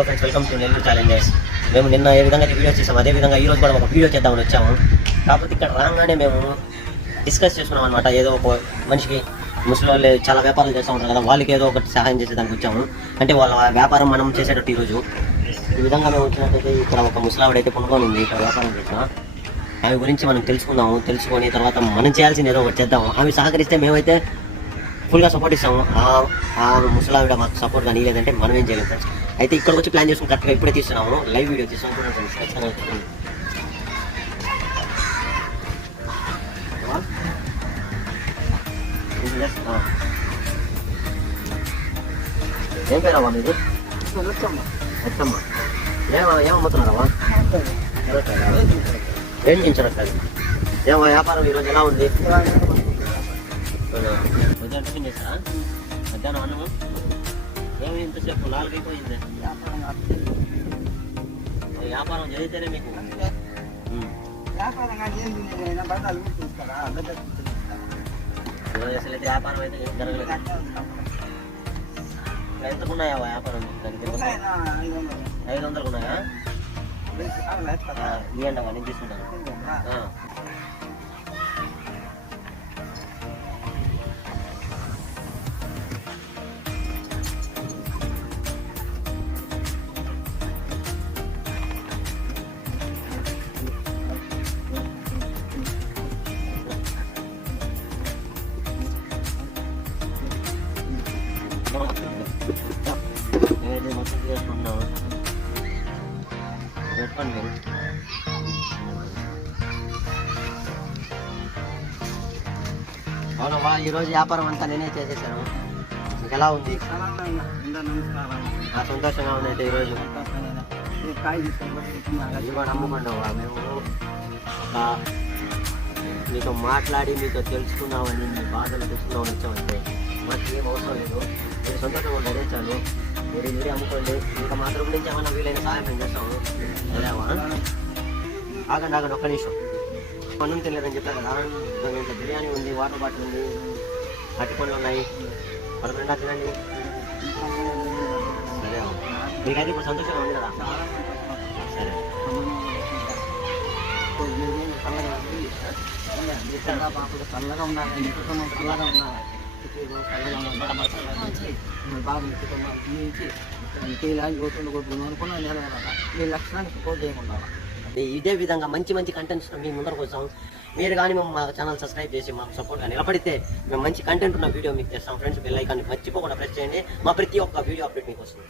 Friends welcome to Nellore Challengers. మేము నిన్న ఏ విధంగా వీడియో చేసాము అదే విధంగా ఈరోజు కూడా ఒక వీడియో చేద్దామని వచ్చాము. కాకపోతే ఇక్కడ రాగానే మేము డిస్కస్ చేసుకున్నాం అనమాట. ఏదో ఒక మనిషికి ముసలి వాళ్ళు చాలా వ్యాపారాలు చేస్తూ ఉంటారు కదా, వాళ్ళకి ఏదో ఒకటి సహాయం చేసేదానికి వచ్చాము. అంటే వాళ్ళ వ్యాపారం మనం చేసేటట్టు ఈరోజు ఈ విధంగా మేము వచ్చినట్టయితే ఇక్కడ ఒక ముసలావిడైతే కొనుక్కొని ఉంది. ఇక్కడ వ్యాపారం చేసిన ఆమె గురించి మనం తెలుసుకుందాము. తెలుసుకొని తర్వాత మనం చేయాల్సింది ఏదో ఒకటి చేద్దాము. ఆమె సహకరిస్తే మేమైతే ఫుల్గా సపోర్ట్ ఇస్తాము. ఆ ముసలావిడ మాకు సపోర్ట్ కానీ లేదంటే మనం ఏం చేయలేము ఫ్రెండ్స్. అయితే ఇక్కడికి వచ్చి ప్లాన్ చేసుకుని కరెక్ట్గా ఇప్పుడే తీస్తున్నాము. లైవ్ వీడియో తీస్తున్నాము ఫ్రెండ్స్. ఖచ్చితంగా ఏం పేరావా మీరు? ఎత్తమ్మ. ఏమమ్ముతున్నారావా? ఏం చించరట్లేదు. ఏమో వ్యాపారం ఈరోజు ఎలా ఉంది? ఉదయం టిఫిన్ చేస్తారా? మధ్యాహ్నం అన్నము ఏమి ఇంతసేపు 4 అయిపోయింది. వ్యాపారం జరిగితేనే మీకు అసలు అయితే వ్యాపారం అయితే జరగలేదు. ఎంతకున్నాయా వ్యాపారం? 500 ఉన్నాయా? ఇవ్వండి నేను తీసుకుంటాను. మొత్తం చేసుకుంటున్నాము. చెప్పండి. అవునమ్మా, ఈరోజు వ్యాపారం అంతా నేనే చేసేసాను. మీకు ఎలా ఉంది? సంతోషంగా ఉంది. అయితే ఈరోజు నమ్ముకున్నావా? మేము మీతో మాట్లాడి మీతో తెలుసుకున్నామని, మీ బాధలు తెలుసుకున్నామని వచ్చామంటే మాకు ఏం అవసరం లేదు. మీరు సంతోషంగా ఉండదే చాలు. మీరే అమ్ముకోండి. ఇంకా మా తరపు నుంచి ఏమన్నా వీలైన సహాయం మేము చేస్తాము. అదేవా? ఆగండి ఒక్క నిమిషం. పన్ను తెలియదని చెప్పారు కదా, ఇంత బిర్యానీ ఉంది, వాటర్ బాటిల్ ఉంది, అట్టి పనులు ఉన్నాయి. పడుకు నిండా తినండి. సరే, మీకైతే ఇప్పుడు సంతోషంగా ఉంది కదా? సరే. చల్లగా ఉండాలి, చల్లగా ఉండాలి. ఇదే విధంగా మంచి మంచి కంటెంట్స్ మీ ముందరకు వస్తాం. మీరు కానీ మేము మా ఛానల్ సబ్స్క్రైబ్ చేసి మాకు సపోర్ట్గా నిలబడితే మేము మంచి కంటెంట్ ఉన్న వీడియో మీకు చేస్తాం ఫ్రెండ్స్. బెల్ ఐకాన్ని మర్చిపోకుండా ప్రెస్ చేయండి. మా ప్రతి ఒక్క వీడియో అప్డేట్ మీకు వస్తుంది.